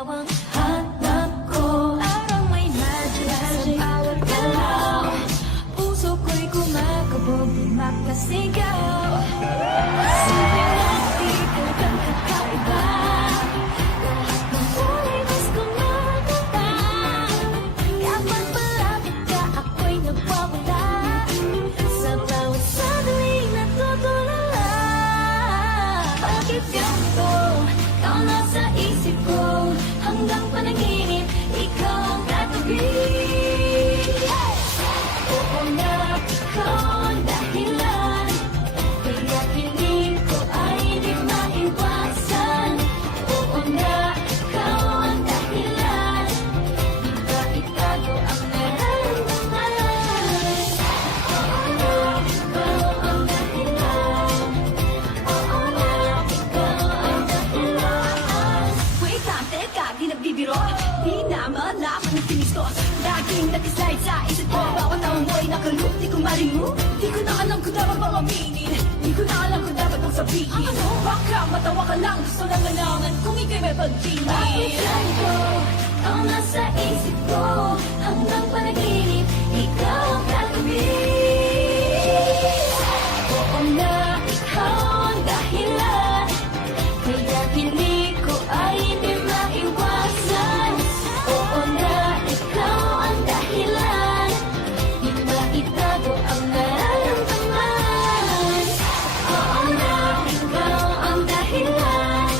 ikaw ang hanap ko. Parang may magic sa bawat galaw. Puso ko'y kumakabog, di makasigaw. Sabi mo, di ka lang kakaiba. Lahat ng kulay gusto makita. Kapag malapit ka, ako'y nagwawala. Sa bawat sandaling natutulala. Bakit ganito? Ikaw nasa isip ko. Hanggang panaginip, ikaw ang katabi. Oo nga, ikaw ang dahilan. Kaya piling ko ay di maiwasan. Oo nga, ikaw ang dahilan. Di ba itago ang nararamdaman? Oo nga, ikaw ang dahilan. Oo nga, ikaw ang dahilan. Wait lang, teka, di nagbibiro. Di na malaman ang tinis ko. Laging nag-slide sa isip ko. Bawat taong mo'y nakaloop, di ko ma-remove. Di ko na alam kung dapat bang aminin. Di ko na alam kung dapat bang sabihin. Ano? Baka matawa ka lang, gusto lang alaman kung ikaw'y may pagtingin. Bakit ganito? Ikaw nasa isip ko. Hanggang panaginip, ikaw ang katabi. Oo nga, ikaw ang dahilan. Kaya piling ko ay di maiwasan. Oo nga, ikaw ang dahilan. Di maitago ang nararamdaman. Oo nga, ikaw ang dahilan.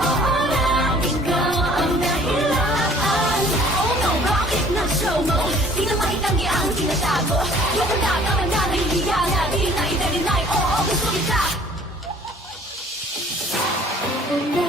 Oo nga, ikaw ang dahilan. Oh no, bakit na-show mo? Di na maitanggi ang tinatago. Yung wala ka man na nahihiya na di na i-deny. Oo, gusto kita. Oo nga,